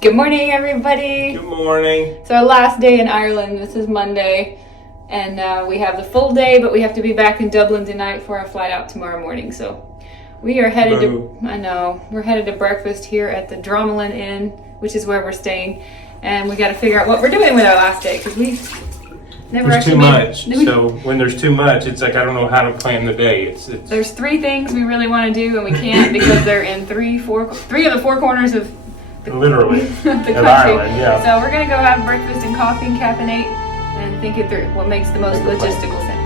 Good morning, everybody. Good morning. It's our last day in Ireland. This is Monday, and we have the full day, but we have to be back in Dublin tonight for our flight out tomorrow morning. So we are headed we're headed to breakfast here at the Dromelin Inn, which is where we're staying, and we got to figure out what we're doing with our last day because we never There's actually too much. So when there's too much, it's like I don't know how to plan the day. There's three things we really want to do, and we can't because they're in three of the four corners of literally the country. Ireland, yeah. So we're gonna go have breakfast and coffee and caffeinate and think it through. What makes the most logistical sense?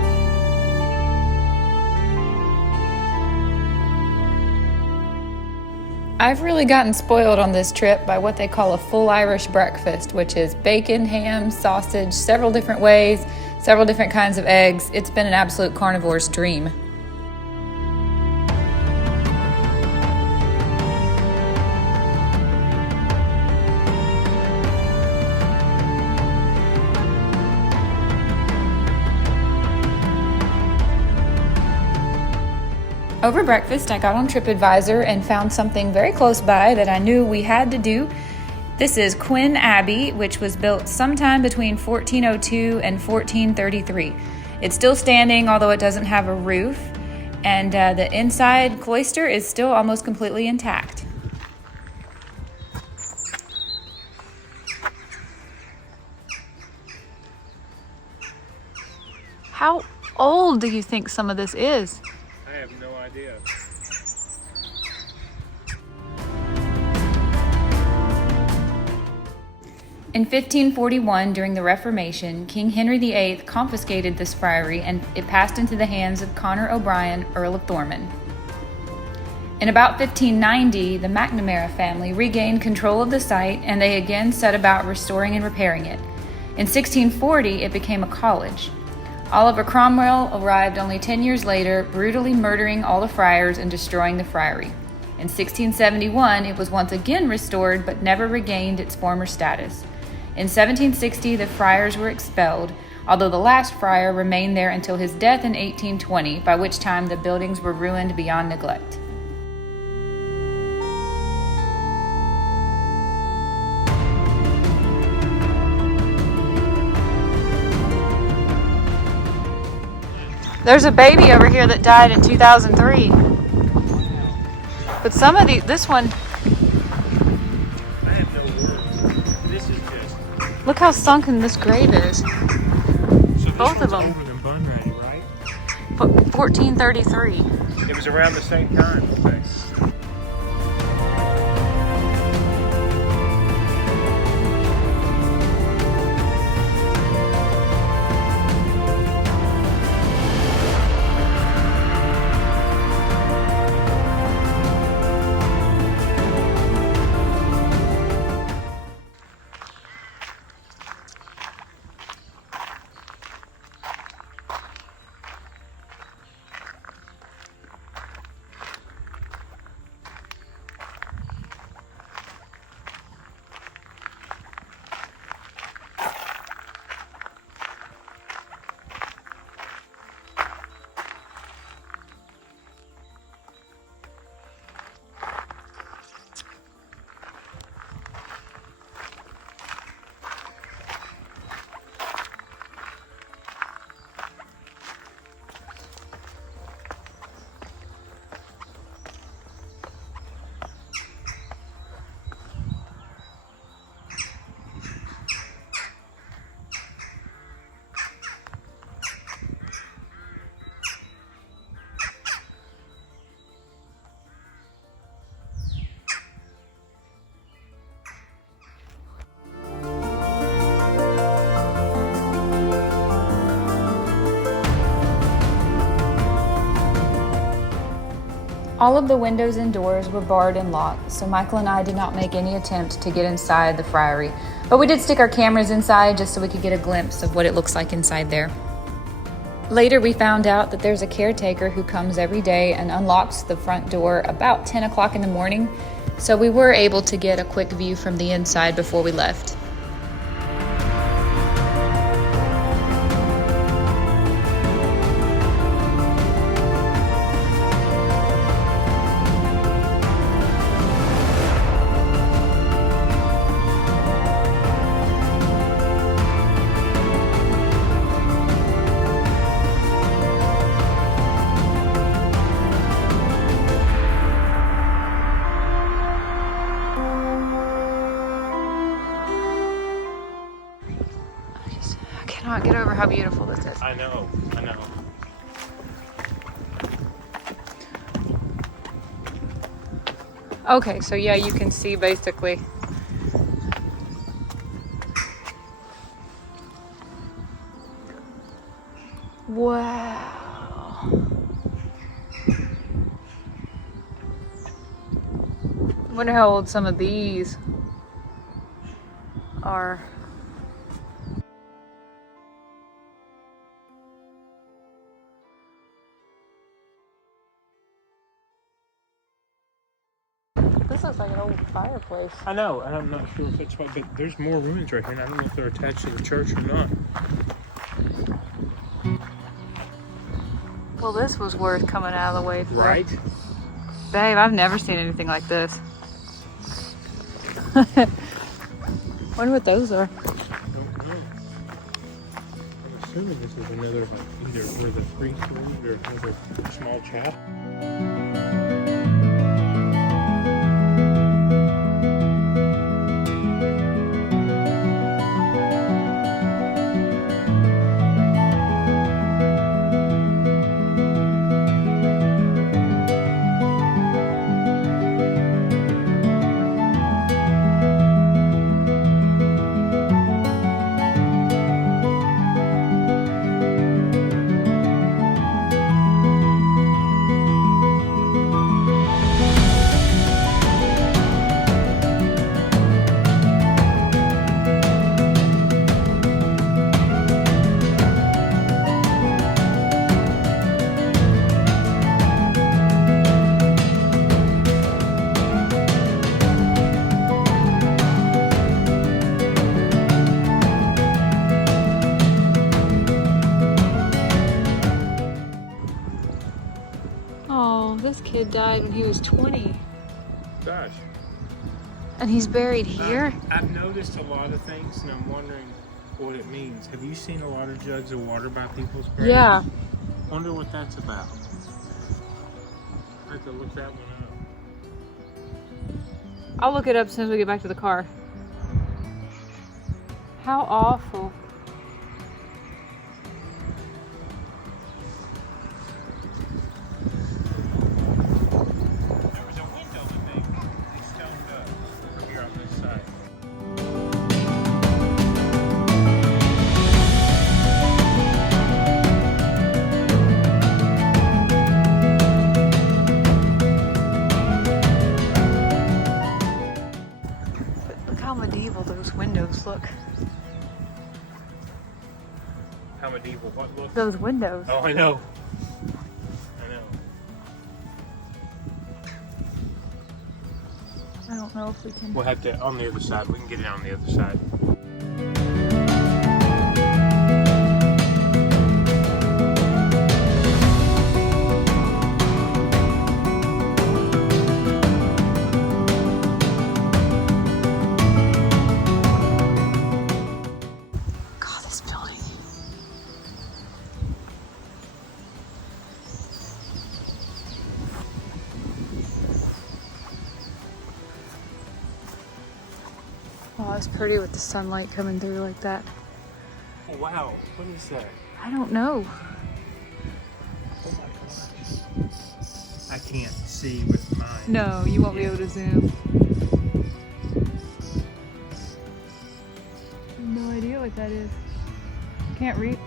I've really gotten spoiled on this trip by what they call a full Irish breakfast, which is bacon, ham, sausage, several different ways, several different kinds of eggs. It's been an absolute carnivore's dream. Over breakfast, I got on TripAdvisor and found something very close by that I knew we had to do. This is Quin Abbey, which was built sometime between 1402 and 1433. It's still standing, although it doesn't have a roof, and the inside cloister is still almost completely intact. How old do you think some of this is? I have no idea. In 1541, during the Reformation, King Henry VIII confiscated this friary and it passed into the hands of Conor O'Brien, Earl of Thomond. In about 1590, the McNamara family regained control of the site and they again set about restoring and repairing it. In 1640, it became a college. Oliver Cromwell arrived only 10 years later, brutally murdering all the friars and destroying the friary. In 1671, it was once again restored but never regained its former status. In 1760, the friars were expelled, although the last friar remained there until his death in 1820, by which time the buildings were ruined beyond neglect. There's a baby over here that died in 2003. But some of this one, I have no words. This is just. look how sunken this grave is. So this Both of one's them. older than Bunratty, right? 1433. It was around the same time, I think. All of the windows and doors were barred and locked, so Michael and I did not make any attempt to get inside the friary. But we did stick our cameras inside just so we could get a glimpse of what it looks like inside there. Later, we found out that there's a caretaker who comes every day and unlocks the front door about 10 o'clock in the morning, so we were able to get a quick view from the inside before we left. cannot get over how beautiful this is. I know. Okay, so yeah, you can see basically. Wow. I wonder how old some of these are. This looks like an old fireplace. I know, and I'm not sure if it's what, but there's more ruins right here, and I don't know if they're attached to the church or not. Well, this was worth coming out of the way for. Right? Babe, I've never seen anything like this. Wonder what those are. I don't know. I'm assuming this is another, like, either where the priest lived or another small chapel. Oh, this kid died when he was 20. Gosh. And he's buried here? I've noticed a lot of things, and I'm wondering what it means. Have you seen a lot of jugs of water by people's graves? Yeah. Wonder what that's about. I have to look that one up. I'll look it up as soon as we get back to the car. How awful. There was a window that they stoned up over here on this side. Look how medieval those windows look. How medieval? What look? Those windows. Oh, I know. I don't know if we can. We'll have to, on the other side. We can get it on the other side. God, this building. Oh, it's pretty with the sunlight coming through like that. Oh, wow. What is that? I don't know. Oh my gosh. I can't see with mine. No, you won't be able to zoom. I have no idea what that is. Can't read.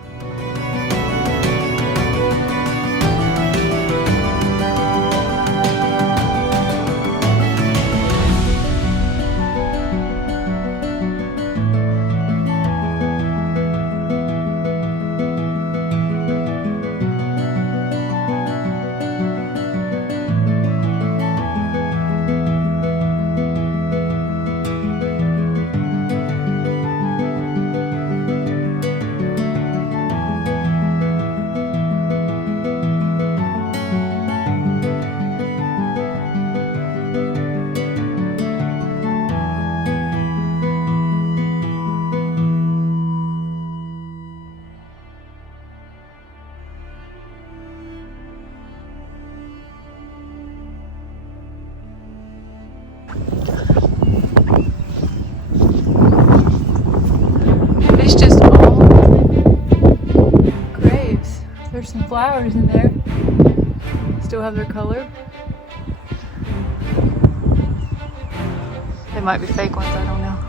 It's just all flowers in there. Still have their color. They might be fake ones, I don't know.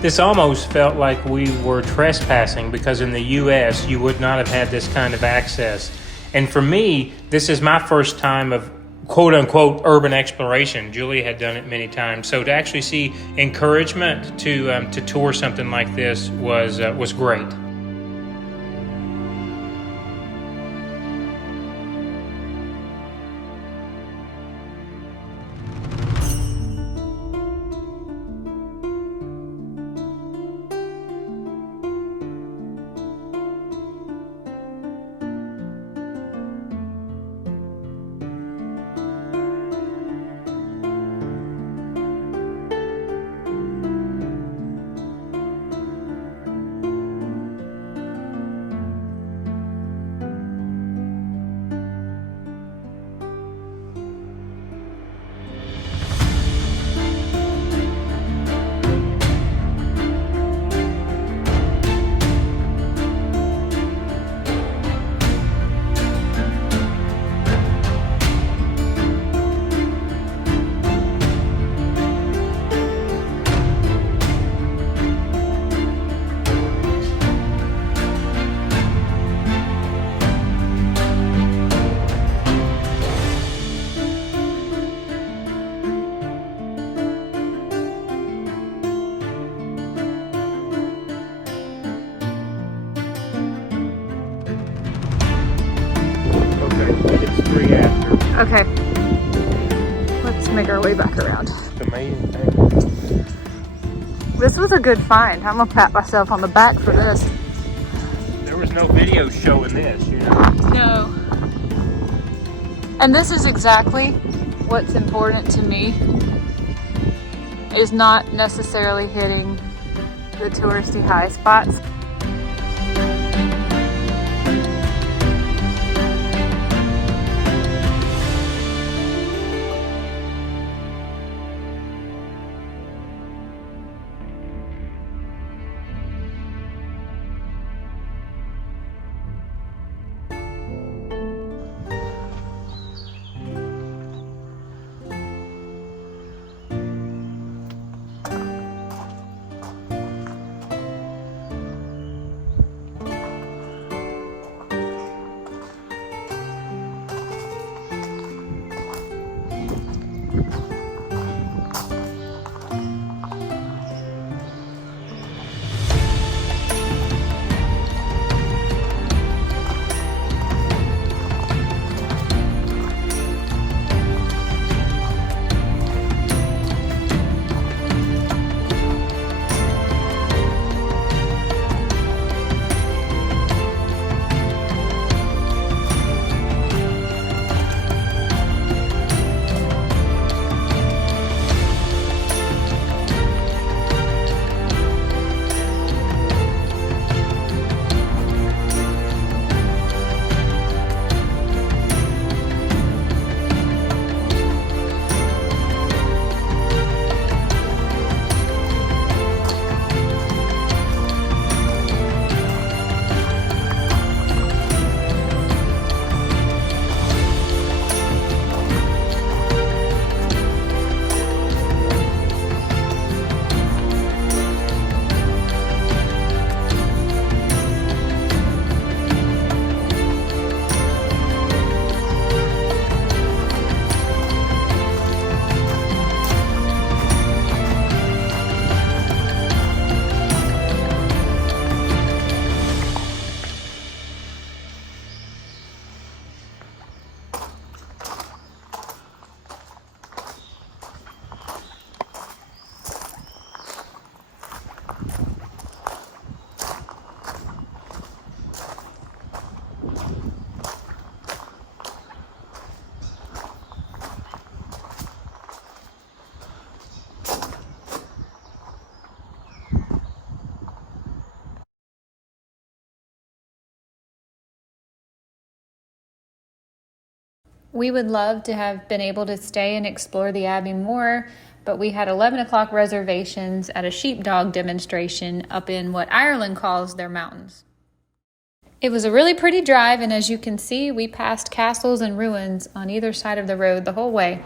This almost felt like we were trespassing because in the U.S. you would not have had this kind of access. And for me, this is my first time of quote-unquote urban exploration. Julie had done it many times. So to actually see encouragement to tour something like this was great. It's 3 after. Okay. Let's make our way back around. The main thing. This was a good find. I'm gonna pat myself on the back for this. There was no video showing this, you know. No. And this is exactly what's important to me, is not necessarily hitting the touristy high spots. We would love to have been able to stay and explore the Abbey more, but we had 11 o'clock reservations at a sheepdog demonstration up in what Ireland calls their mountains. It was a really pretty drive, and as you can see, we passed castles and ruins on either side of the road the whole way.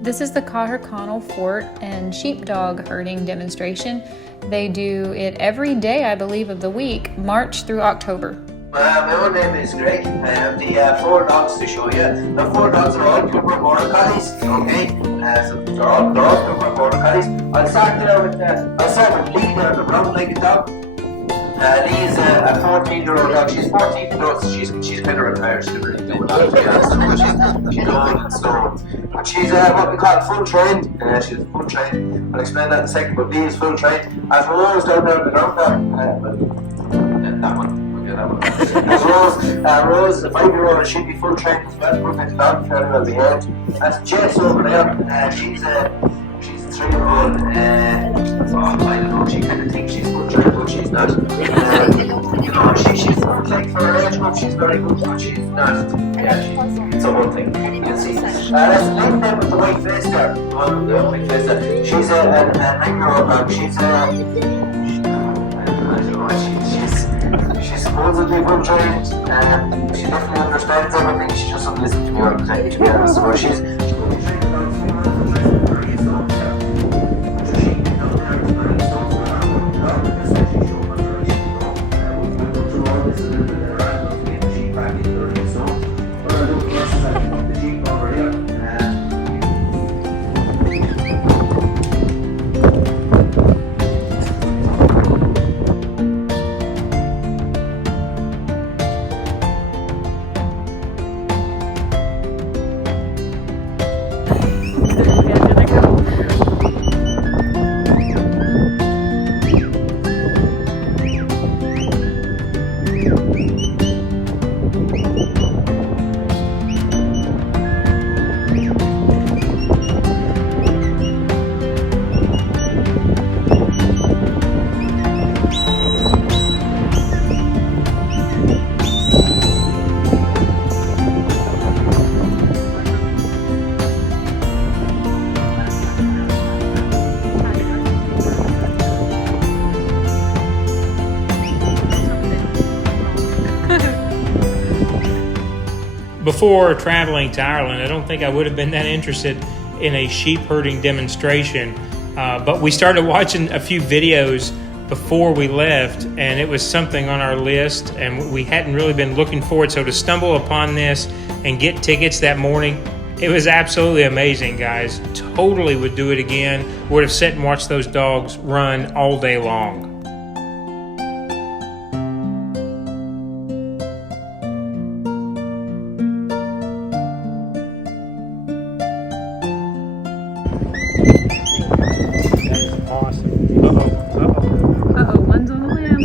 This is the Carran Fort and sheepdog herding demonstration. They do it every day, I believe, of the week, March through October. My own name is Greg. I have the 4 dogs to show you. The 4 dogs are all Cooper Border Collies, okay? So they're all Cooper Border Collies. I'll start with Lee, the brown-legged dog. Lee is a 14-year-old dog. She's 14 years, so she's kind of retired. She doesn't really do a lot, to be honest. She's old and slow. But she's what we call full trained. She's full trained. I'll explain that in a second, but Lee is full trained. As Rose down there in the ground dog, that one. Rose, the 5-year-old, she'd be full trained as well, perfect dog, fairly well behaved. That's Jess over there. She's a 3-year-old. I don't know, she kind of thinks she's full trained, but she's not. She's like for her age group, she's very good, but she's not. Yeah, it's a whole thing. You can see. That's the lady there with the white face there. The one with the white face there. She's a 9-year-old dog. She's I don't know, she's supposedly well trained, she definitely understands everything, she just doesn't listen to me all the time, to be honest. So she's been trained about 3 months, very strong there. So she can go there and find stuff around the dog, and especially show her where she can go. We'll go through all this a little bit there, I'm not to get the sheep back into her, so what I'll do first is I'll put the sheep over here. Before traveling to Ireland, I don't think I would have been that interested in a sheep herding demonstration, but we started watching a few videos before we left, and it was something on our list, and we hadn't really been looking forward. So to stumble upon this and get tickets that morning, it was absolutely amazing, guys. Totally would do it again. Would have sat and watched those dogs run all day long. One's on the limb.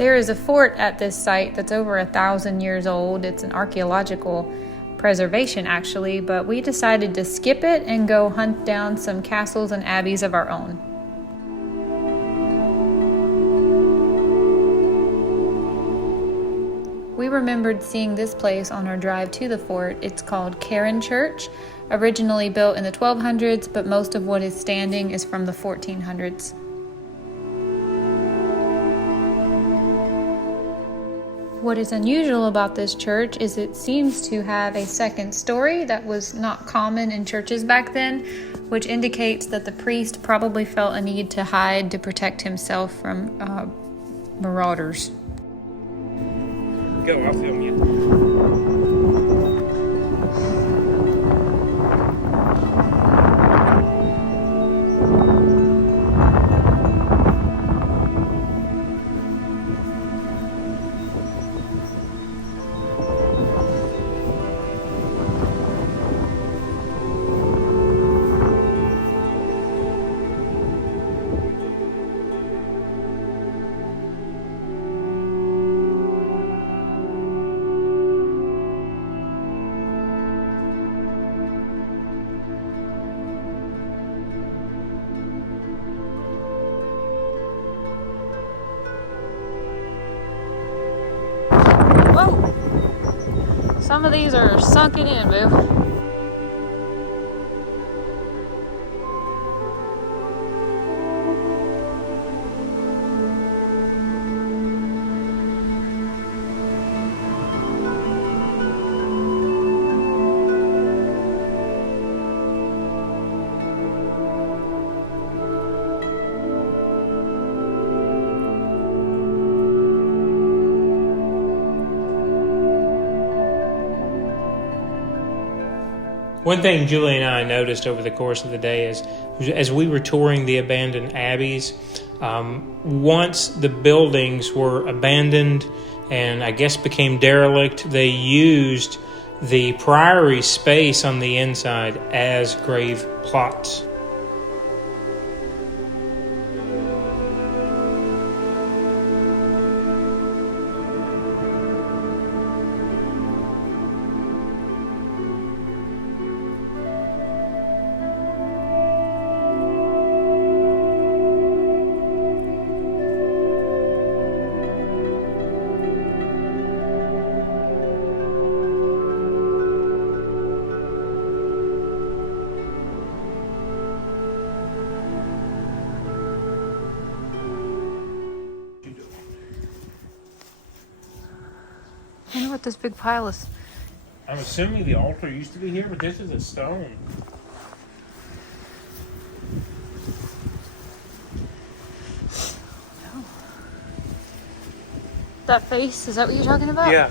There is a fort at this site that's over 1,000 years old. It's an archaeological preservation, actually, but we decided to skip it and go hunt down some castles and abbeys of our own. We remembered seeing this place on our drive to the fort. It's called Carran Church, originally built in the 1200s, but most of what is standing is from the 1400s. What is unusual about this church is it seems to have a second story that was not common in churches back then, which indicates that the priest probably felt a need to hide to protect himself from marauders. Go, I'll film you. Whoa! Some of these are sunken in, boo. One thing Julie and I noticed over the course of the day is, as we were touring the abandoned abbeys, once the buildings were abandoned and I guess became derelict, they used the priory space on the inside as grave plots. I wonder what this big pile is. I'm assuming the altar used to be here, but this is a stone. That face, is that what you're talking about? Yeah.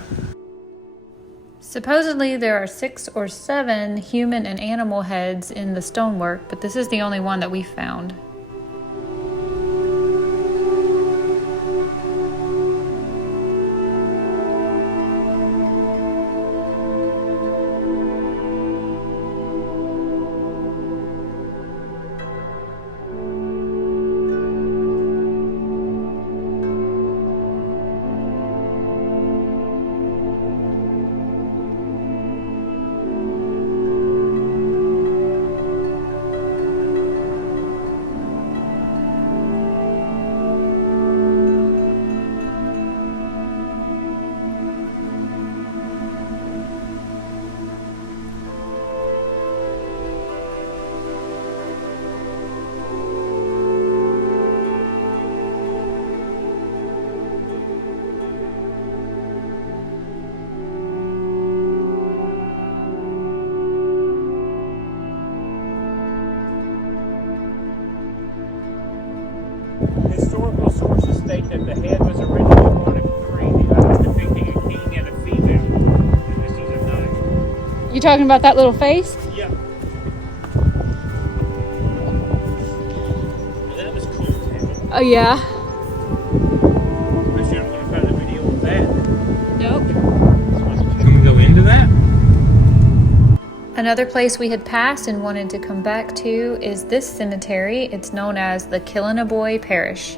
Supposedly there are 6 or 7 human and animal heads in the stonework, but this is the only one that we found. Historical sources state that the head was originally one of 3, the others depicting a king and a female. And this is a knife. You talking about that little face? Yeah. Well, that was cool. Oh yeah. I sure I'm going to find a video of that. Nope. Can we go into that? Another place we had passed and wanted to come back to is this cemetery. It's known as the Killinaboy Parish.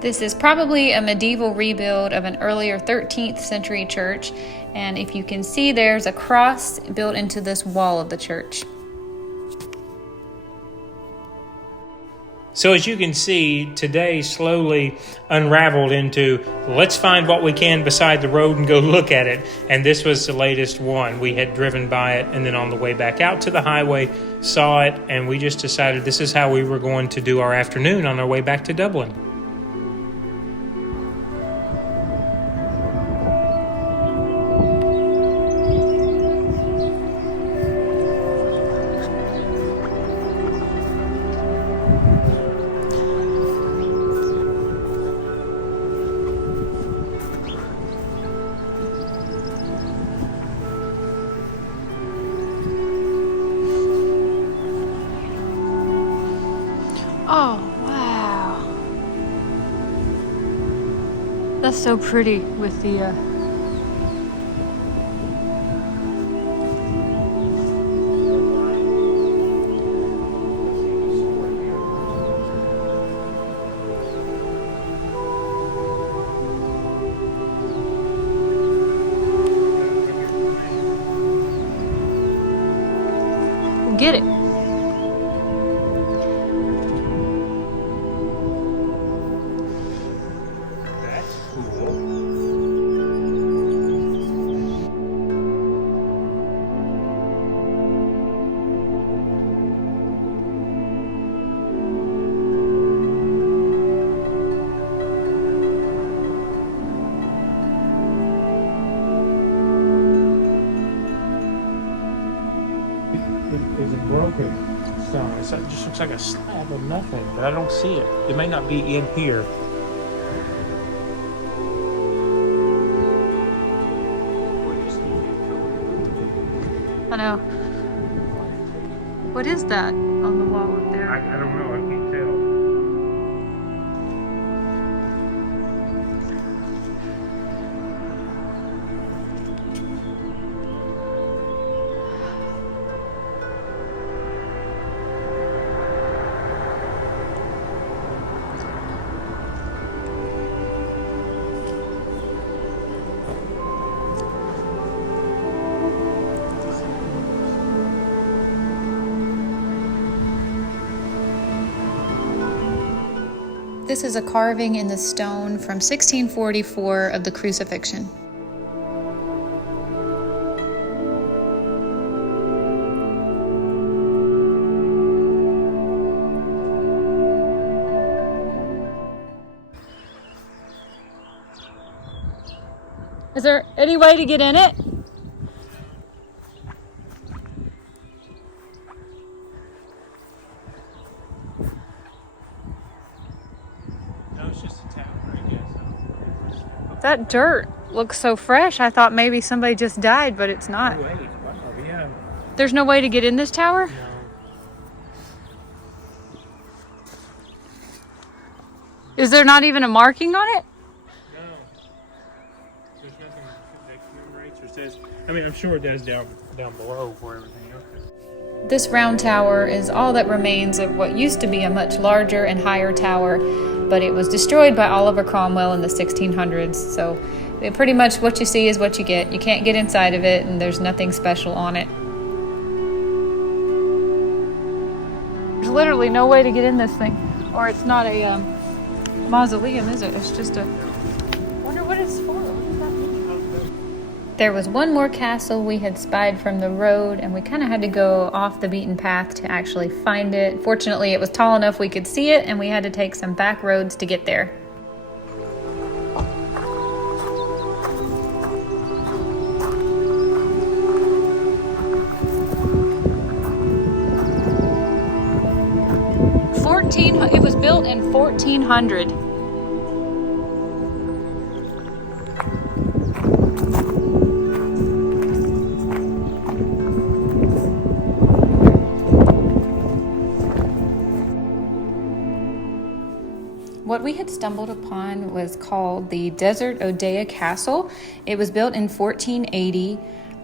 This is probably a medieval rebuild of an earlier 13th century church, and if you can see, there's a cross built into this wall of the church. So as you can see, today slowly unraveled into, let's find what we can beside the road and go look at it. And this was the latest one. We had driven by it, and then on the way back out to the highway, saw it, and we just decided this is how we were going to do our afternoon on our way back to Dublin. Oh, wow. That's so pretty with the get it. That's cool. There's a broken stone. It just looks like a slab of nothing, but I don't see it. It may not be in here. I know. What is that on the wall up there? I don't know. I can't tell. This is a carving in the stone from 1644 of the crucifixion. Is there any way to get in it? No, it's just a tower, I guess. That dirt looks so fresh. I thought maybe somebody just died, but it's not. Oh, wait. Wow, yeah. There's no way to get in this tower? No. Is there not even a marking on it? No. There's nothing that commemorates or says. I mean, I'm sure it does down below where everything else is. This round tower is all that remains of what used to be a much larger and higher tower, but it was destroyed by Oliver Cromwell in the 1600s. So pretty much what you see is what you get. You can't get inside of it, and there's nothing special on it. There's literally no way to get in this thing. Or it's not a mausoleum, is it? It's just a... wonder what it's for. What does that mean? There was one more castle we had spied from the road, and we kind of had to go off the beaten path to actually find it. Fortunately, it was tall enough we could see it, and we had to take some back roads to get there. It was built in 1400. What we had stumbled upon was called the Desert Odea Castle. It was built in 1480.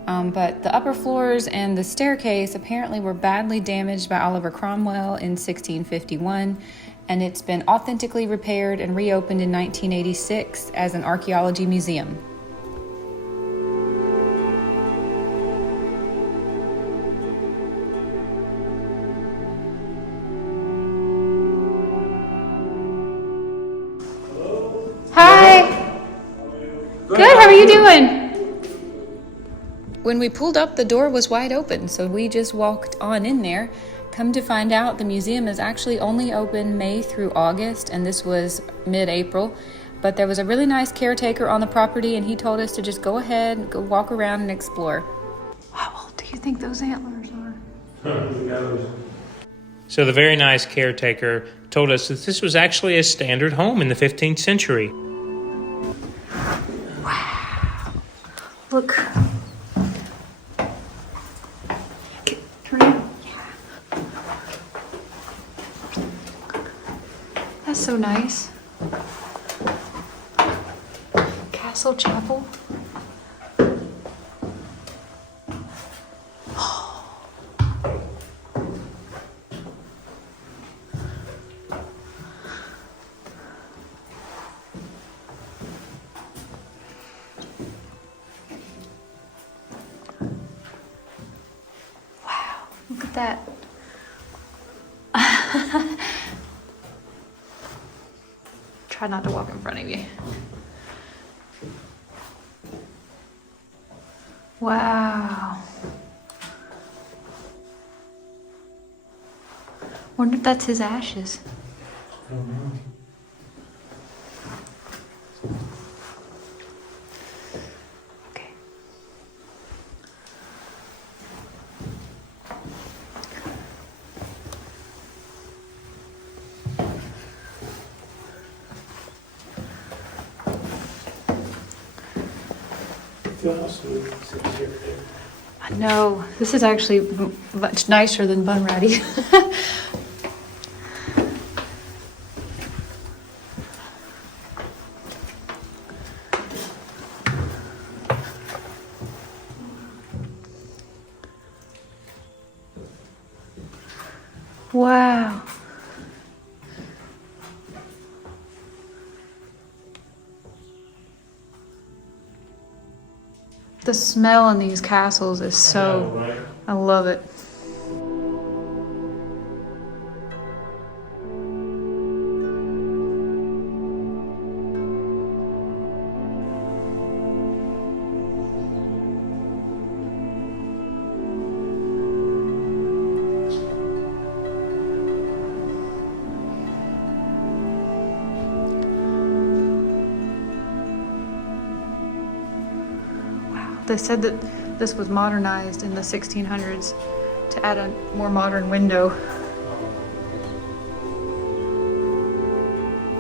But the upper floors and the staircase apparently were badly damaged by Oliver Cromwell in 1651. and it's been authentically repaired and reopened in 1986 as an archaeology museum. Hi! Good, how are you doing? When we pulled up, the door was wide open, so we just walked on in there. Come to find out, the museum is actually only open May through August, and this was mid-April. But there was a really nice caretaker on the property, and he told us to just go ahead and go walk around and explore. How old do you think those antlers are? Who knows? So the very nice caretaker told us that this was actually a standard home in the 15th century. Wow. Look. Turn it. Yeah. That's so nice. Castle Chapel. Look at that. Try not to walk in front of you. Wow. Wonder if that's his ashes. Okay. I know. This is actually much nicer than Bunratty. Wow. The smell in these castles is so, I love it. They said that this was modernized in the 1600s to add a more modern window.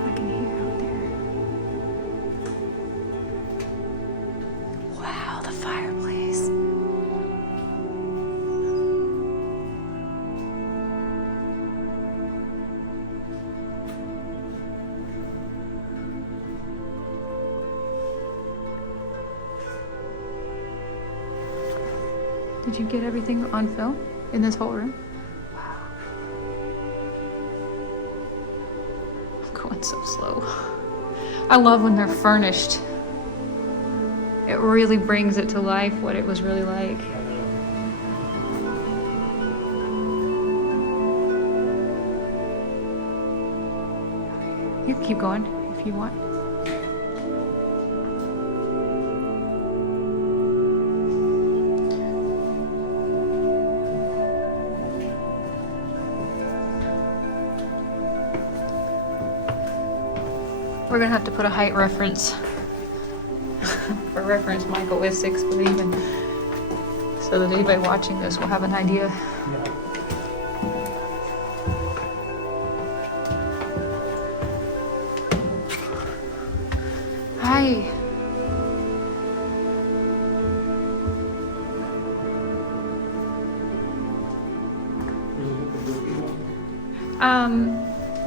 I can hear out there. Wow, the fireplace. Did you get everything on film in this whole room? Wow. I'm going so slow. I love when they're furnished. It really brings it to life what it was really like. You can keep going if you want. We're gonna have to put a height reference for reference. Michael is 6 foot even, so that anybody watching this will have an idea. Hi.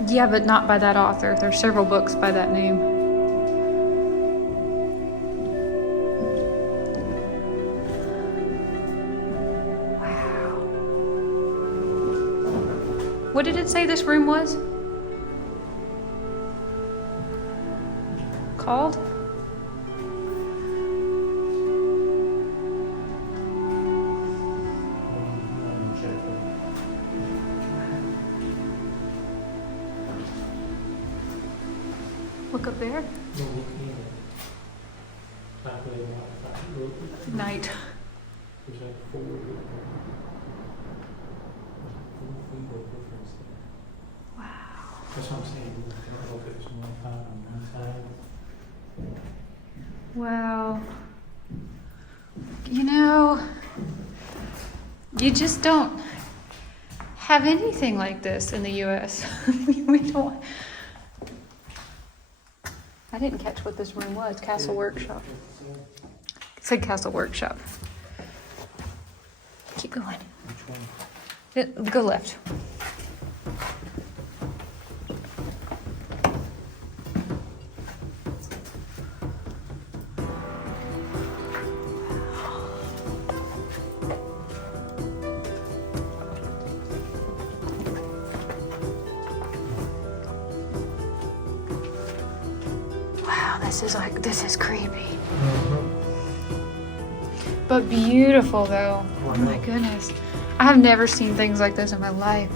Yeah, but not by that author. There's several books by that name. Wow. What did it say this room was? called? Look up there. Night. Wow. That's what I'm saying. I don't know if it's one time on one side. Wow. You know, you just don't have anything like this in the U.S. We don't. I didn't catch what this room was. Castle Workshop. It said Castle Workshop. Keep going. Which one? Go left. Wow, this is creepy. But beautiful though. Oh my goodness. I have never seen things like this in my life.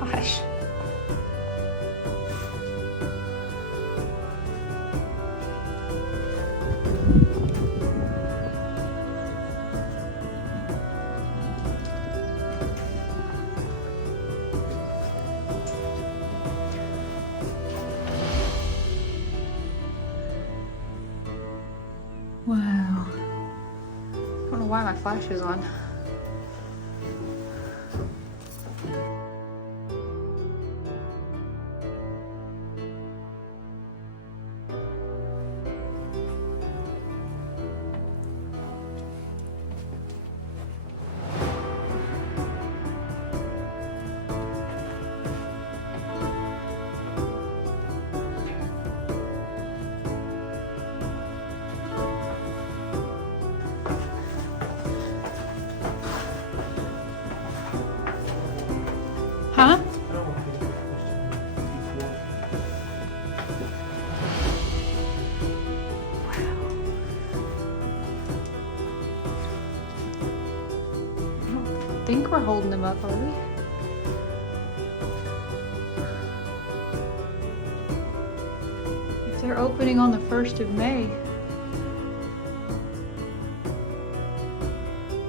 Gosh. Wow. I don't know why my flash is on. Huh? I think we're holding them up, are we? If they're opening on the 1st of May,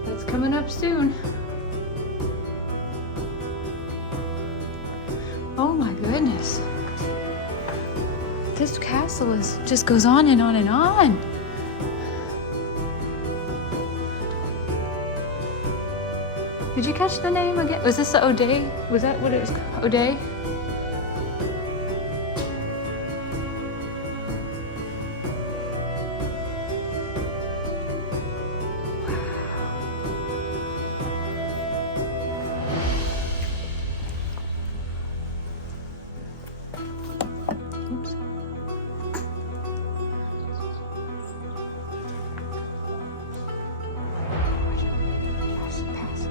that's coming up soon. Oh my goodness. This castle just goes on and on and on. Did you catch the name again? Was this the O'Day? Was that what it was? O'Day? Oops. Pass. Pass.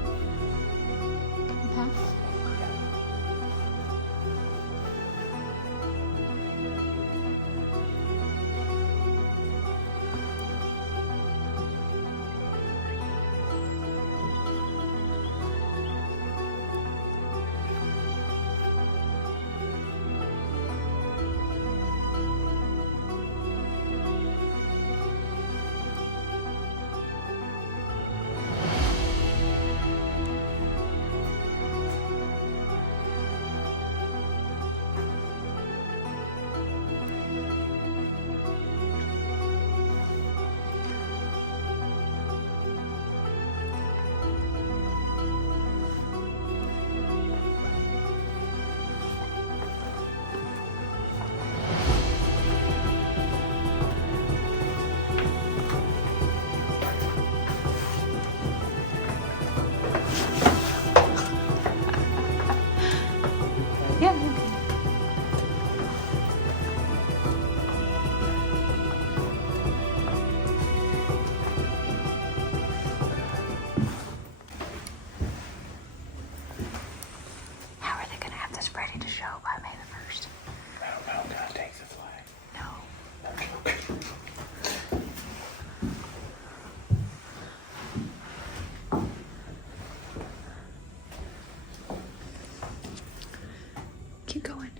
Keep going.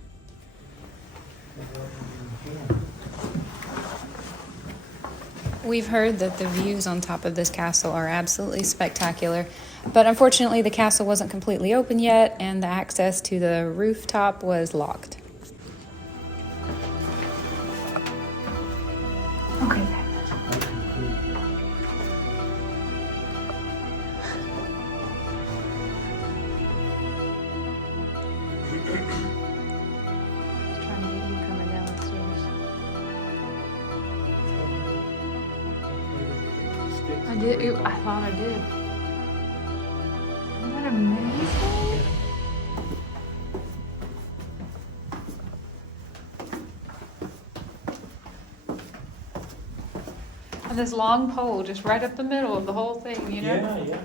We've heard that the views on top of this castle are absolutely spectacular, but unfortunately the castle wasn't completely open yet and the access to the rooftop was locked. Okay. Trying to get you coming down the stairs. I did. I thought I did. Isn't that amazing? And this long pole just right up the middle of the whole thing, you know? Yeah.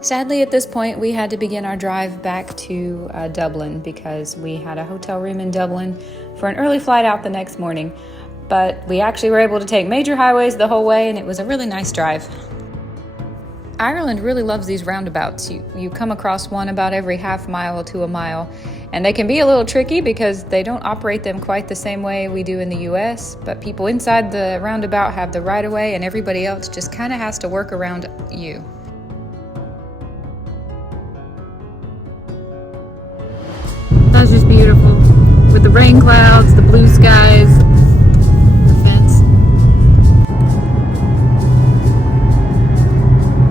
Sadly, at this point, we had to begin our drive back to Dublin because we had a hotel room in Dublin for an early flight out the next morning. But we actually were able to take major highways the whole way, and it was a really nice drive. Ireland really loves these roundabouts. You come across one about every half mile to a mile, and they can be a little tricky because they don't operate them quite the same way we do in the US, but people inside the roundabout have the right of way, and everybody else just kind of has to work around you. That's just beautiful. With the rain clouds, the blue skies, the fence.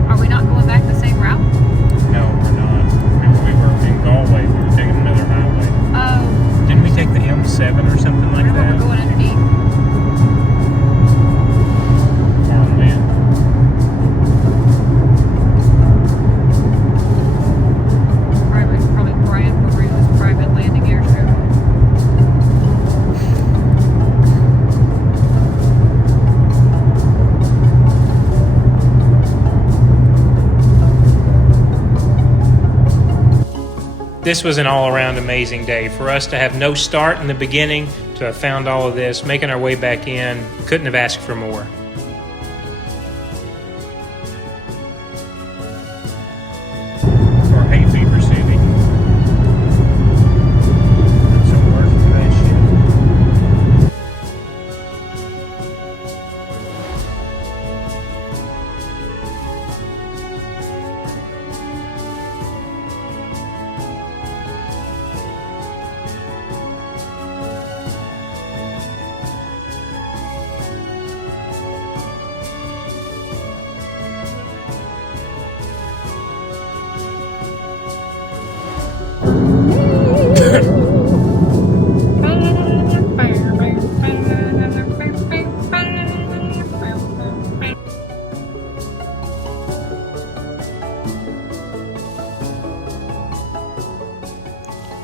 Are we not going back the same route? No, we're not. We were in Galway. We were taking another highway. Oh. Didn't we take the M7 or something like Remember that? we're going underneath? Oh, man. Probably Brian Maria's private landing airstrip. This was an all-around amazing day. For us to have no start in the beginning, to have found all of this, making our way back in, couldn't have asked for more. For hay fever city. That's a word for that shit.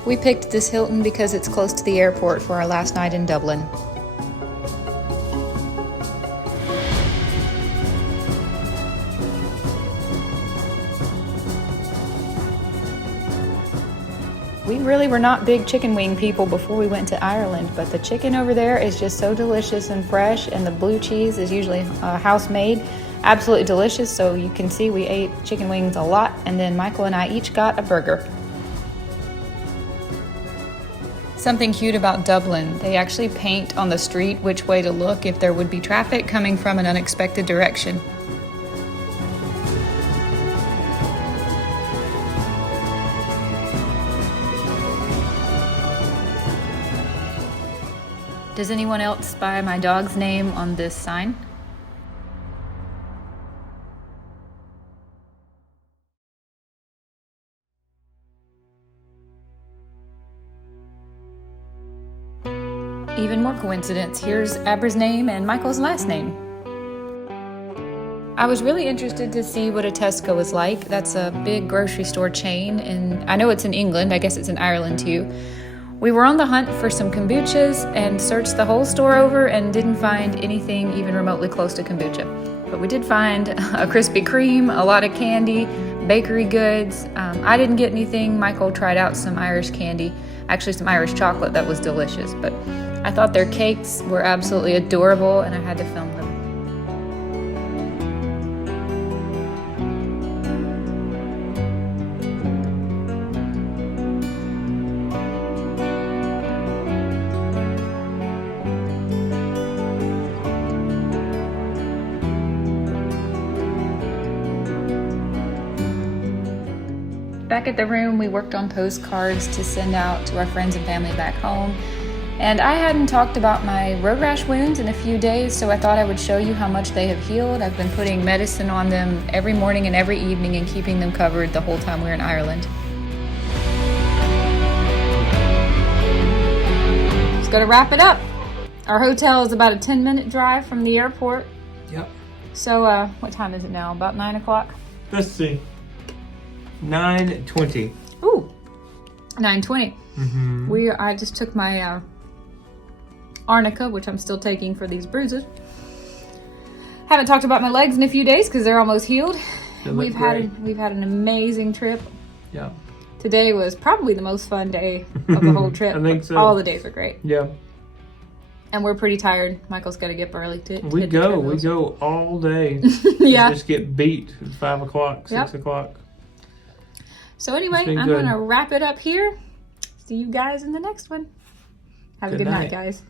We picked this Hilton because it's close to the airport for our last night in Dublin. We really were not big chicken wing people before we went to Ireland, but the chicken over there is just so delicious and fresh, and the blue cheese is usually house made. Absolutely delicious, so you can see we ate chicken wings a lot, and then Michael and I each got a burger. Something cute about Dublin, they actually paint on the street which way to look if there would be traffic coming from an unexpected direction. Does anyone else spy my dog's name on this sign? Even more coincidence, here's Abra's name and Michael's last name. I was really interested to see what a Tesco is like. That's a big grocery store chain, and I know it's in England, I guess it's in Ireland too. We were on the hunt for some kombuchas and searched the whole store over and didn't find anything even remotely close to kombucha. But we did find a Krispy Kreme, a lot of candy, bakery goods. I didn't get anything. Michael tried out some Irish candy, actually some Irish chocolate that was delicious, but I thought their cakes were absolutely adorable and I had to film them. Back at the room, we worked on postcards to send out to our friends and family back home. And I hadn't talked about my road rash wounds in a few days, so I thought I would show you how much they have healed. I've been putting medicine on them every morning and every evening and keeping them covered the whole time we were in Ireland. Just gotta wrap it up. Our hotel is about a 10-minute drive from the airport. Yep. So, what time is it now? About 9 o'clock? Let's see. 9:20. Ooh, 9:20. Mm-hmm. I just took my arnica, which I'm still taking for these bruises. Haven't talked about my legs in a few days because they're almost healed. We've had an amazing trip. Yeah. Today was probably the most fun day of the whole trip. I think so. All the days are great. Yeah. And we're pretty tired. Michael's got to get up early to We hit the go treadmills. all day. Yeah. We just get beat at 5 o'clock, 6 o'clock. So anyway, I'm going to wrap it up here. See you guys in the next one. Have a good night, guys.